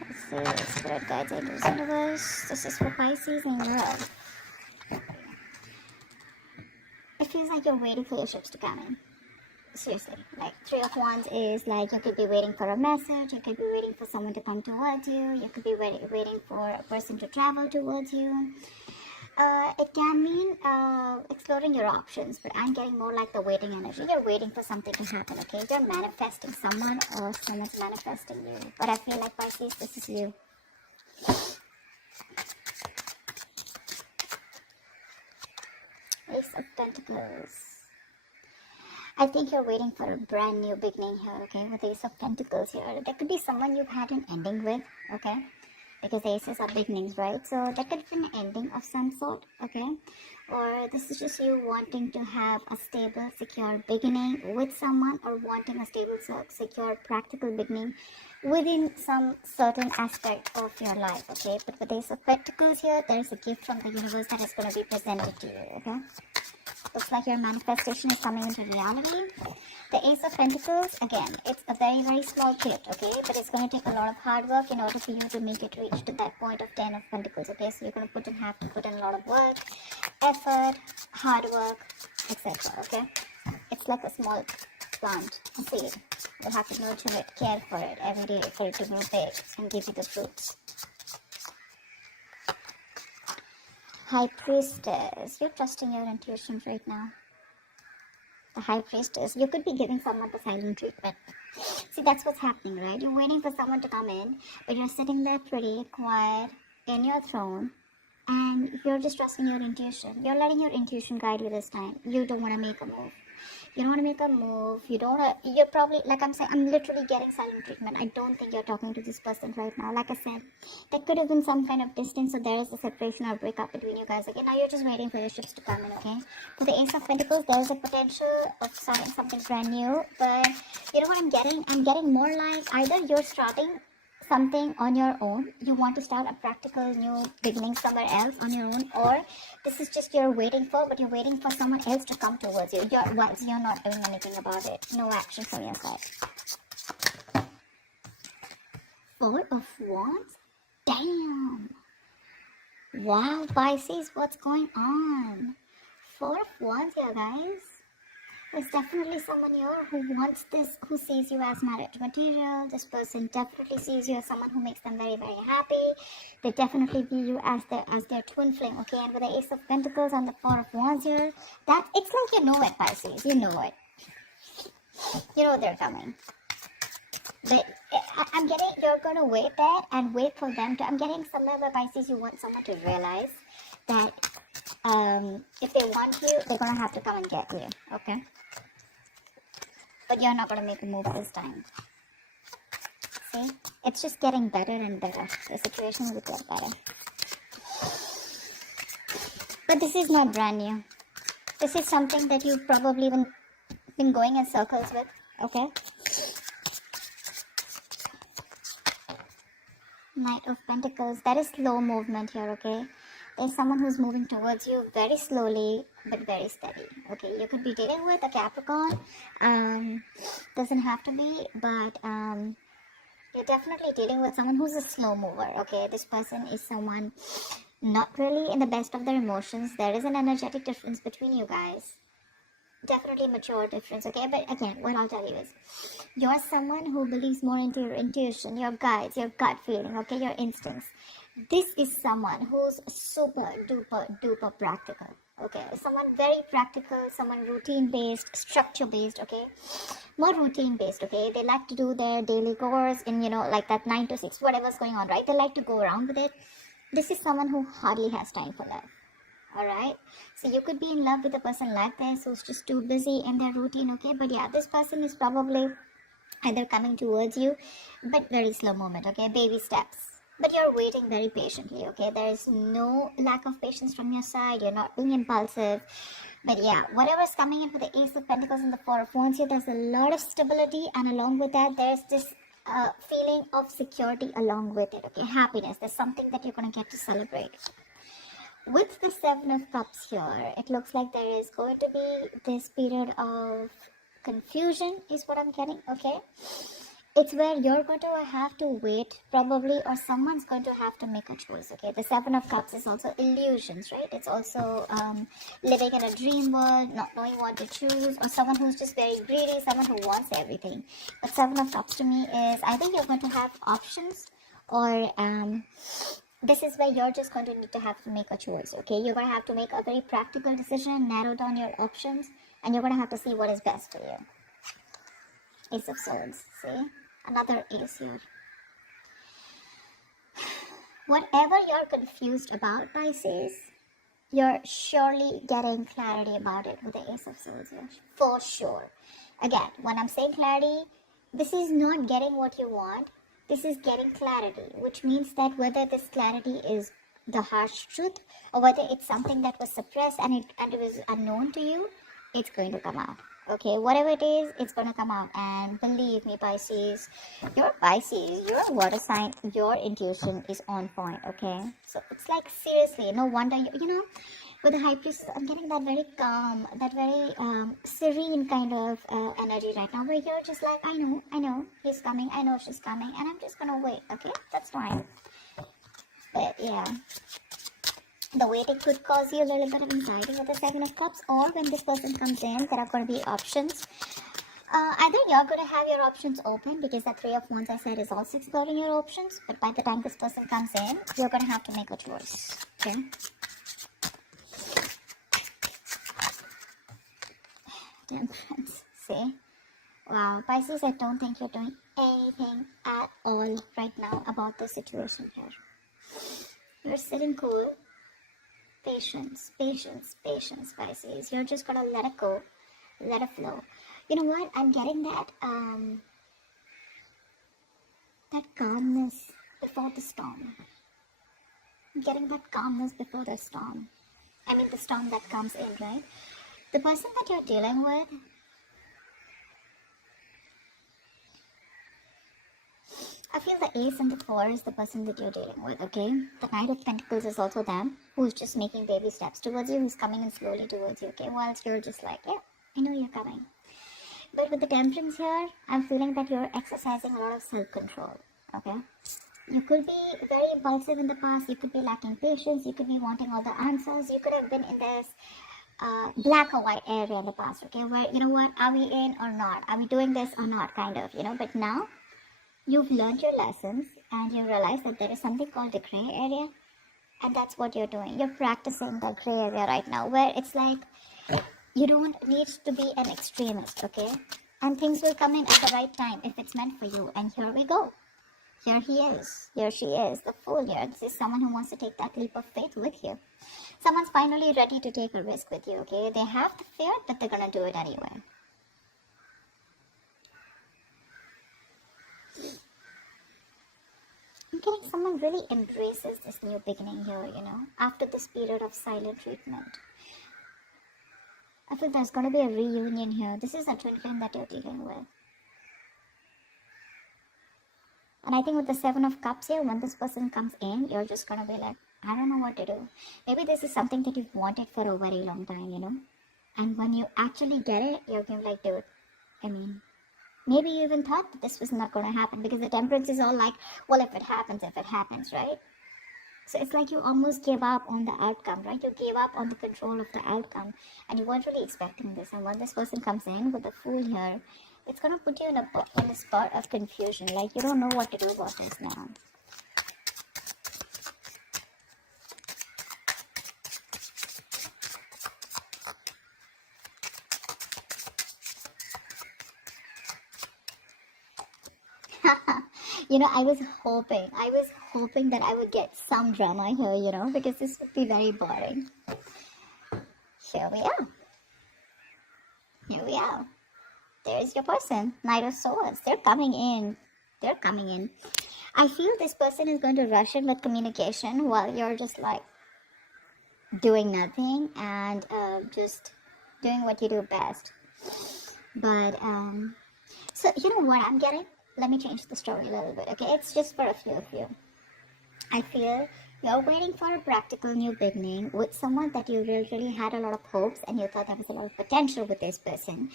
Let's see, spirit guides, angels, universe. This is for Pisces and love. It feels like you're waiting for your ships to come in. Seriously, like Three of Wands is like you could be waiting for a message, you could be waiting for someone to come towards you, you could be waiting for a person to travel towards you. It can mean exploring your options, but I'm getting more like the waiting energy. You're waiting for something to happen, okay? You're manifesting someone or someone's manifesting you. But I feel like Pisces, this is you. Ace of Pentacles. I think you're waiting for a brand new beginning here, okay? With Ace of Pentacles here. There could be someone you've had an ending with, okay? Because aces are beginnings, right? So that could be an ending of some sort, okay? Or this is just you wanting to have a stable, secure beginning with someone, or wanting a stable, secure, practical beginning within some certain aspect of your life, okay? But with Ace of Pentacles here, there's a gift from the universe that is going to be presented to you, okay? Looks like your manifestation is coming into reality. The Ace of Pentacles, again, it's a very, very small gift, okay? But it's going to take a lot of hard work in order for you to make it reach to that point of 10 of Pentacles, okay? So you're going to have to put in a lot of work, effort, hard work, etc., okay? It's like a small plant, a seed. You'll have to nurture it, care for it every day for it to grow big and give you the fruits. High Priestess, you're trusting your intuition right now. The High Priestess, you could be giving someone the silent treatment. See, that's what's happening, right? You're waiting for someone to come in, but you're sitting there pretty quiet in your throne, and you're just trusting your intuition. You're letting your intuition guide you this time. You don't want to make a move. You don't want to make a move. You don't want to, you're probably, like I'm saying, I'm literally getting silent treatment. I don't think you're talking to this person right now. Like I said, there could have been some kind of distance, so there is a separation or breakup between you guys. Okay, now you're just waiting for your ships to come in, okay? For the Ace of Pentacles, there's a potential of starting something brand new, but you know what I'm getting? I'm getting more like either you're starting something on your own, you want to start a practical new beginning somewhere else on your own, or this is just you're waiting for, but you're waiting for someone else to come towards you. You're not doing anything about it. No action from your side. Four of Wands? Damn! Wow, Pisces, what's going on? Four of Wands here, guys. There's definitely someone here who wants this, who sees you as marriage material. This person definitely sees you as someone who makes them very, very happy. They definitely view you as their twin flame, okay? And with the Ace of Pentacles and the Four of Wands here, that it's like you know it, Pisces. You know it. You know they're coming. But I'm getting, you're going to wait there and wait for them to, I'm getting somewhere where Pisces, you want someone to realize that if they want you, they're going to have to come and get you, okay? But you're not going to make a move this time. See? It's just getting better and better. The situation will get better. But this is not brand new. This is something that you've probably been going in circles with. Okay? Knight of Pentacles. That is slow movement here, okay? There's someone who's moving towards you very slowly but very steady. Okay, you could be dealing with a Capricorn. Doesn't have to be, but you're definitely dealing with someone who's a slow mover. Okay, this person is someone not really in the best of their emotions. There is an energetic difference between you guys. Definitely mature difference, okay? But again, what I'll tell you is, you're someone who believes more into your intuition, your guides, your gut feeling, okay, your instincts. This is someone who's super duper practical, okay? Someone very practical, someone routine based, structure based, okay? More routine based, okay? They like to do their daily chores in, you know, like that 9 to 6, whatever's going on, right? They like to go around with it. This is someone who hardly has time for love. Alright, so you could be in love with a person like this who's just too busy in their routine, okay? But yeah, this person is probably either coming towards you, but very slow moment, okay? Baby steps. But you're waiting very patiently, okay? There is no lack of patience from your side. You're not being impulsive. But yeah, whatever's coming in for the Ace of Pentacles and the Four of Wands here, there's a lot of stability, and along with that, there's this feeling of security along with it, okay? Happiness. There's something that you're going to get to celebrate. With the Seven of Cups here, it looks like there is going to be this period of confusion is what I'm getting, okay? it's where you're going to have to wait probably, or someone's going to have to make a choice. Okay, the Seven of Cups is also illusions, right? It's also living in a dream world, not knowing what to choose, or someone who's just very greedy, someone who wants everything. But Seven of Cups to me is, I think you're going to have options, or this is where you're just going to need to have to make a choice. Okay, you're going to have to make a very practical decision, narrow down your options, and you're going to have to see what is best for you. Ace of Swords, see? Another ace here. Whatever you're confused about, Pisces, you're surely getting clarity about it with the Ace of Swords here. For sure. Again, when I'm saying clarity, this is not getting what you want. This is getting clarity, which means that whether this clarity is the harsh truth, or whether it's something that was suppressed and it was unknown to you, it's going to come out. Okay, whatever it is, it's going to come out. And believe me, Pisces, you're a water sign, your intuition is on point. Okay, so it's like, seriously, no wonder you know, with the High Priestess, I'm getting that very calm, that very serene kind of energy right now, where you're just like, I know he's coming, I know she's coming, and I'm just gonna wait. Okay, that's fine. But yeah, the waiting could cause you a little bit of anxiety with the Seven of Cups, or when this person comes in, there are going to be options. Either you're going to have your options open, because the Three of Wands I said is also exploring your options, but by the time this person comes in, you're going to have to make a choice. Okay. Temperance. See? Wow, Pisces, I don't think you're doing anything at all right now about the situation here. You're sitting cool. Patience, Pisces. You're just gonna let it go, let it flow. You know what? I'm getting that that calmness before the storm. I'm getting that calmness before the storm. I mean, the storm that comes in, right? The person that you're dealing with, I feel the Ace and the Four is the person that you're dealing with, okay? The Knight of Pentacles is also them, who's just making baby steps towards you, who's coming in slowly towards you, okay? Whilst you're just like, yeah, I know you're coming. But with the Temperance here, I'm feeling that you're exercising a lot of self-control, okay? You could be very impulsive in the past, you could be lacking patience, you could be wanting all the answers, you could have been in this black or white area in the past, okay? Where, you know what, are we in or not? Are we doing this or not, kind of, you know? But now, you've learned your lessons and you realize that there is something called the gray area, and that's what you're doing. You're practicing the gray area right now, where it's like you don't need to be an extremist, okay? And things will come in at the right time if it's meant for you. And here we go. Here he is. Here she is. The Fool here. This is someone who wants to take that leap of faith with you. Someone's finally ready to take a risk with you, okay? They have the fear, but they're gonna do it anyway. I'm getting someone really embraces this new beginning here, you know, after this period of silent treatment. I feel there's going to be a reunion here. This is a twin flame that you're dealing with. And I think with the Seven of Cups here, when this person comes in, you're just going to be like, I don't know what to do. Maybe this is something that you've wanted for a very long time, you know. And when you actually get it, you're going to be like, dude, I mean, maybe you even thought that this was not going to happen, because the Temperance is all like, well, if it happens, right? So it's like you almost gave up on the outcome, right? You gave up on the control of the outcome, and you weren't really expecting this. And when this person comes in with the Fool here, it's going to put you in a spot of confusion. Like, you don't know what to do about this now. You know, I was hoping that I would get some drama here, you know, because this would be very boring. Here we are. There's your person, Knight of Swords. They're coming in. I feel this person is going to rush in with communication while you're just like doing nothing and just doing what you do best. But, so you know what I'm getting? Let me change the story a little bit, okay? It's just for a few of you. I feel You're waiting for a practical new beginning with someone that you really had a lot of hopes and you thought there was a lot of potential with this person.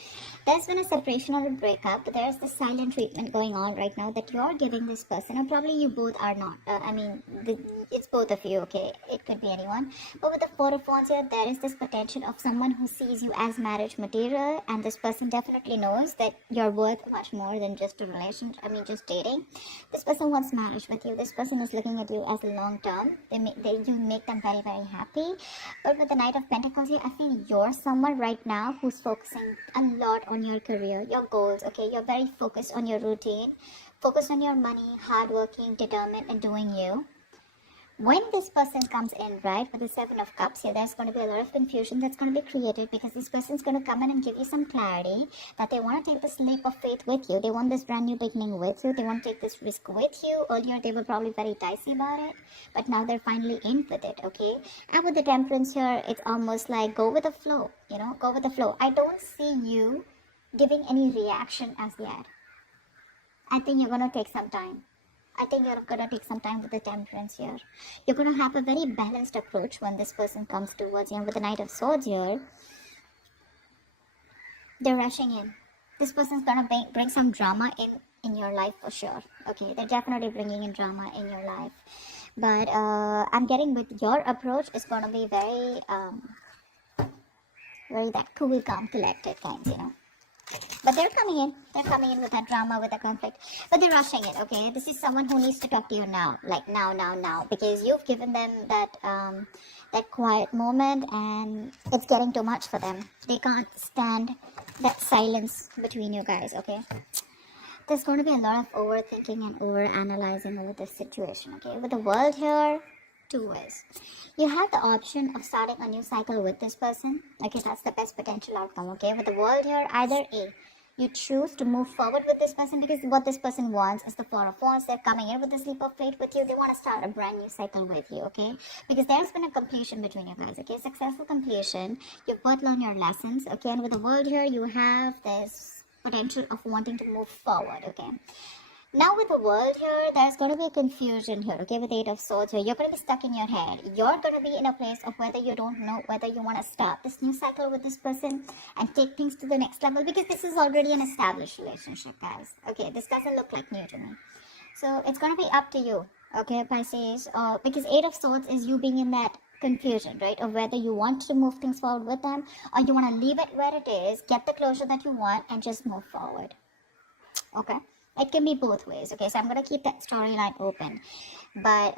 There's been a separation or a breakup, but there's this silent treatment going on right now that you're giving this person, or probably you both are not. It's both of you, okay? It could be anyone. But with the Four of Wands here, there is this potential of someone who sees you as marriage material, and this person definitely knows that you're worth much more than just a relationship, just dating. This person wants marriage with you. This person is looking at you as long term. You make them very, very happy. But with the Knight of Pentacles here, I feel you're someone right now who's focusing a lot on your career, your goals, okay? You're very focused on your routine, focused on your money, hardworking, determined, and doing you. When this person comes in, right, with the Seven of Cups here, there's going to be a lot of confusion that's going to be created because this person's going to come in and give you some clarity that they want to take this leap of faith with you. They want this brand new beginning with you. They want to take this risk with you. Earlier, they were probably very dicey about it, but now they're finally in with it, okay? And with the Temperance here, it's almost like go with the flow, go with the flow. I don't see you giving any reaction as yet. I think you're going to take some time. I think you're going to take some time with the Temperance here. You're going to have a very balanced approach when this person comes towards you. And with the Knight of Swords here, they're rushing in. This person's going to bring some drama in your life for sure. Okay, they're definitely bringing in drama in your life. But I'm getting with your approach is going to be very that cool, calm, collected kinds, But they're coming in with that drama, with the conflict. But they're rushing it, okay? This is someone who needs to talk to you now. Like now. Because you've given them that quiet moment and it's getting too much for them. They can't stand that silence between you guys, okay? There's going to be a lot of overthinking and over-analyzing over this situation, okay? With the World here, two ways. You have the option of starting a new cycle with this person. Okay, that's the best potential outcome, okay? With the World here, either A, you choose to move forward with this person because what this person wants is the Four of Wands. They're coming in with this leap of faith with you. They want to start a brand new cycle with you, okay? Because there's been a completion between you guys, okay? Successful completion. You've both learned your lessons, okay? And with the World here, you have this potential of wanting to move forward, okay? Now with the World here, there's going to be confusion here, okay, with the Eight of Swords here. You're going to be stuck in your head. You're going to be in a place of whether you don't know whether you want to start this new cycle with this person and take things to the next level because this is already an established relationship, guys. Okay, this doesn't look like new to me. So it's going to be up to you, okay, Pisces, because Eight of Swords is you being in that confusion, right, of whether you want to move things forward with them or you want to leave it where it is, get the closure that you want and just move forward, okay? It can be both ways, okay? So I'm going to keep that storyline open. But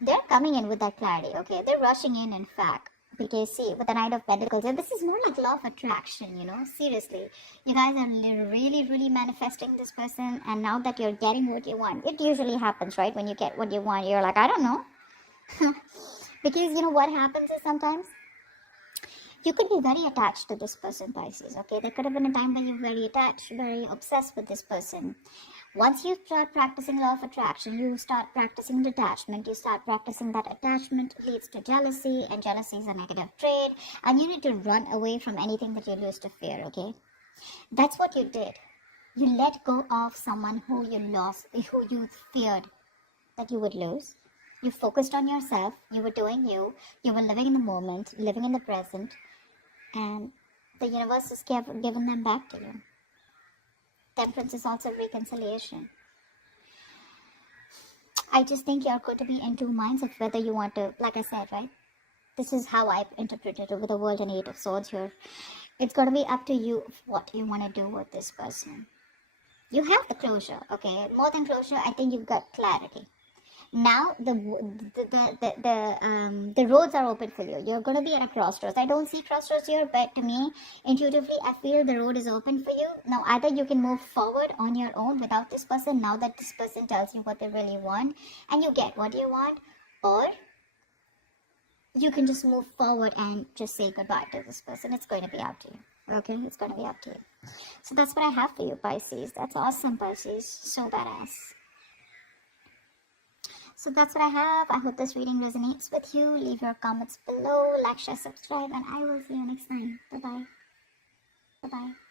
they're coming in with that clarity, okay? They're rushing in fact. Because see, with the Knight of Pentacles, this is more like law of attraction, Seriously. You guys are really manifesting this person. And now that you're getting what you want, it usually happens, right? When you get what you want, you're like, I don't know. Because, what happens is sometimes you could be very attached to this person, Pisces, okay? There could have been a time when you're very attached, very obsessed with this person. Once you start practicing law of attraction, you start practicing detachment, you start practicing that attachment leads to jealousy, and jealousy is a negative trait, and you need to run away from anything that you used to fear, okay? That's what you did. You let go of someone who you lost, who you feared that you would lose. You focused on yourself, you were doing you were living in the moment, living in the present, and the universe is giving them back to you. Temperance is also reconciliation. I just think you're going to be in two minds of whether you want to, like I said, right? This is how I interpreted it with the World and Eight of Swords here. It's going to be up to you what you want to do with this person. You have the closure, okay? More than closure, I think you've got clarity. Now the roads are open for you. You're going to be at a crossroads. I don't see crossroads here, but to me, intuitively, I feel the road is open for you. Now, either you can move forward on your own without this person, now that this person tells you what they really want, and you get what you want, or you can just move forward and just say goodbye to this person. It's going to be up to you. Okay? It's going to be up to you. So that's what I have for you, Pisces. That's awesome, Pisces. So badass. So that's what I have. I hope this reading resonates with you. Leave your comments below, like, share, subscribe, and I will see you next time. Bye-bye. Bye-bye.